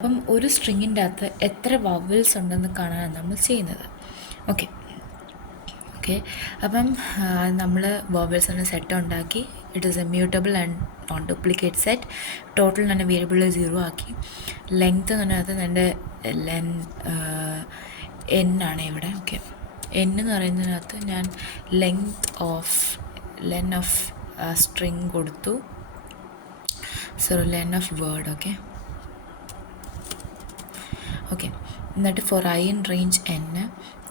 അപ്പം ഒരു സ്ട്രിങ്ങിൻ്റെ അകത്ത് എത്ര വവൽസ് ഉണ്ടെന്ന് കാണാനാണ് നമ്മൾ ചെയ്യുന്നത്. ഓക്കെ അപ്പം നമ്മൾ വവൽസിൻ്റെ സെറ്റ് ഉണ്ടാക്കി. It is A mutable and non duplicate set. Total തന്നെ വേരിയബിൾ 0 ആക്കി. ലെങ്ത്ത് എന്ന് പറഞ്ഞാൽ എൻ്റെ എൻ ആണ് ഇവിടെ. ഓക്കെ, എൻ എന്ന് പറയുന്നതിനകത്ത് ഞാൻ ലെങ്ത് ഓഫ് സ്ട്രിങ് കൊടുത്തു. Len of word. ഓക്കെ എന്നിട്ട് for I in range N,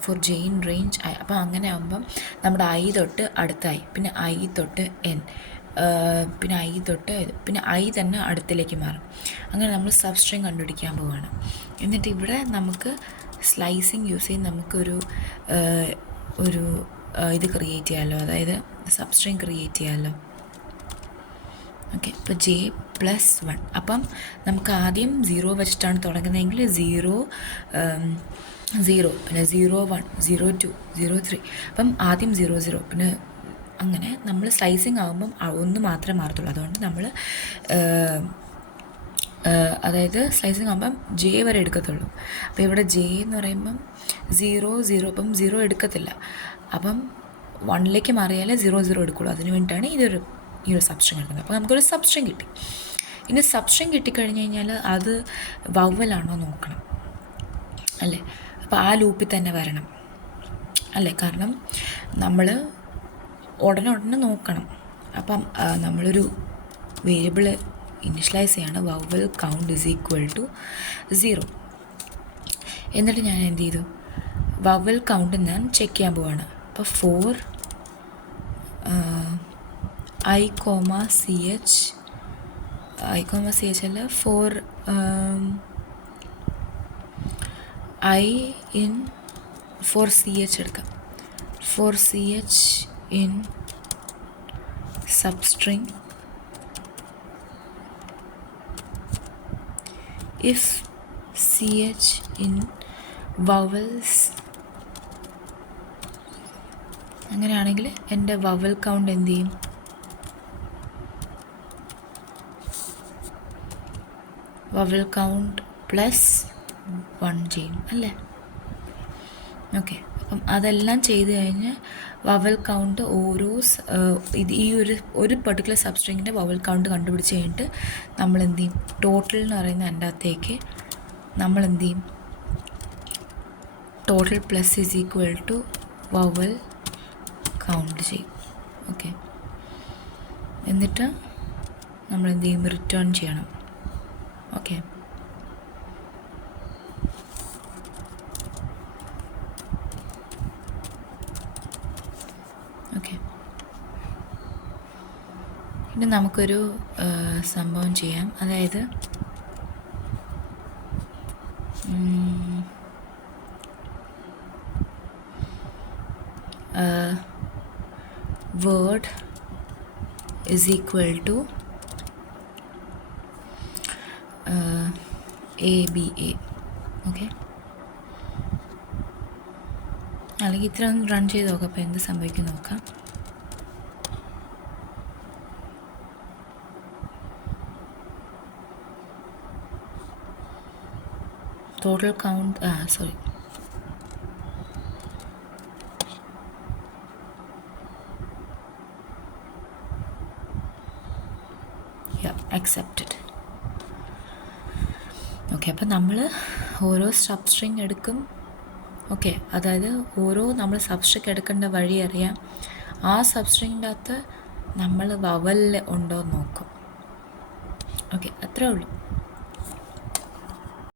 for J in range I. അപ്പോൾ അങ്ങനെ ആകുമ്പം നമ്മുടെ ഐ തൊട്ട് അടുത്തായി, പിന്നെ ഐ തൊട്ട് എൻ, പിന്നെ ഐ തൊട്ട് പിന്നെ ഐ തന്നെ അടുത്തിലേക്ക് മാറും. അങ്ങനെ നമ്മൾ സബ് സ്ട്രിങ് കണ്ടുപിടിക്കാൻ പോവുകയാണ്. എന്നിട്ട് ഇവിടെ നമുക്ക് സ്ലൈസിങ് യൂസ് ചെയ്ത് നമുക്കൊരു ഇത് ക്രിയേറ്റ് ചെയ്യാമല്ലോ, അതായത് സബ് സ്ട്രിങ് ക്രിയേറ്റ് ചെയ്യാമല്ലോ. ഓക്കെ, ഇപ്പോൾ J+1. അപ്പം നമുക്ക് ആദ്യം 0 വെച്ചിട്ടാണ് തുടങ്ങുന്നതെങ്കിൽ 0, പിന്നെ 01, 02, 03. അപ്പം ആദ്യം 00, പിന്നെ അങ്ങനെ നമ്മൾ സ്ലൈസിങ് ആകുമ്പം ഒന്ന് മാത്രമേ മാറത്തുള്ളൂ. അതുകൊണ്ട് നമ്മൾ അതായത് സ്ലൈസിങ് ആകുമ്പം J വരെ എടുക്കത്തുള്ളൂ. അപ്പോൾ ഇവിടെ J എന്ന് പറയുമ്പം 0, അപ്പം 0 എടുക്കത്തില്ല. അപ്പം 1ലേക്ക് മാറിയാലേ 00 എടുക്കുള്ളൂ. അതിന് വേണ്ടിയിട്ടാണ് ഈ ഒരു സബ്സ്ട്രിങ് എടുക്കുന്നത്. അപ്പോൾ നമുക്കൊരു സബ്സ്ട്രിങ് കിട്ടി. ഇനി സബ്സ്ട്രിങ് കിട്ടിക്കഴിഞ്ഞ് കഴിഞ്ഞാൽ അത് വവലാണോ നോക്കണം അല്ലേ. അപ്പോൾ ആ ലൂപ്പിൽ തന്നെ വരണം അല്ലേ, കാരണം നമ്മൾ ഉടനെ നോക്കണം. അപ്പം നമ്മളൊരു വേരിയബിൾ ഇനിഷ്യലൈസ് ചെയ്യാണ്, വവൽ കൗണ്ട് =0. എന്നിട്ട് ഞാൻ എന്ത് ചെയ്തു, വവൽ കൗണ്ട് ഞാൻ ചെക്ക് ചെയ്യാൻ പോവാണ്. അപ്പോൾ ഫോർ I,CH അല്ല, ഫോർ CH എടുക്കാം. For CH in substring if CH in vowels. അങ്ങനെയാണെങ്കിൽ എൻ്റെ വവൽ കൗണ്ട് എന്ത് ചെയ്യും, വവൽ കൗണ്ട് +1 ചെയ്യും അല്ലേ. ഓക്കെ, അപ്പം അതെല്ലാം ചെയ്ത് കഴിഞ്ഞ് വവൽ കൗണ്ട് ഈ ഒരു പെർട്ടിക്കുലർ സബ്സ്ട്രിങ്ങിൻ്റെ വവൽ കൗണ്ട് കണ്ടുപിടിച്ച് കഴിഞ്ഞിട്ട് നമ്മൾ എന്ത് ചെയ്യും, ടോട്ടൽ എന്ന് പറയുന്ന എൻ്റെ അകത്തേക്ക് നമ്മൾ എന്ത് ചെയ്യും, ടോട്ടൽ += വവൽ കൗണ്ട് ചെയ്യും. ഓക്കെ, എന്നിട്ട് നമ്മൾ എന്ത് ചെയ്യും, റിട്ടേൺ ചെയ്യണം. ഓക്കെ, ഇനി നമുക്കൊരു സംഭവം ചെയ്യാം. അതായത് വേർഡ് =ABA. ഓക്കെ, അല്ലെങ്കിൽ ഇത്ര ഒന്ന് റൺ ചെയ്ത് നോക്കാം. അപ്പോൾ എന്ത് സംഭവിക്കും നോക്കാം. Total count sorry accepted. Okay, അപ്പം നമ്മൾ ഓരോ സബ്സ്ട്രിങ് എടുക്കും. ഓക്കെ, അതായത് നമ്മൾ സബ്സ്ട്രിങ് എടുക്കേണ്ട വഴി അറിയാം. ആ സബ്സ്ട്രിങ്ങിൻ്റെ അകത്ത് നമ്മൾ വവൽ ഉണ്ടോ എന്ന് നോക്കും. ഓക്കെ, അത്രേ ഉള്ളൂ.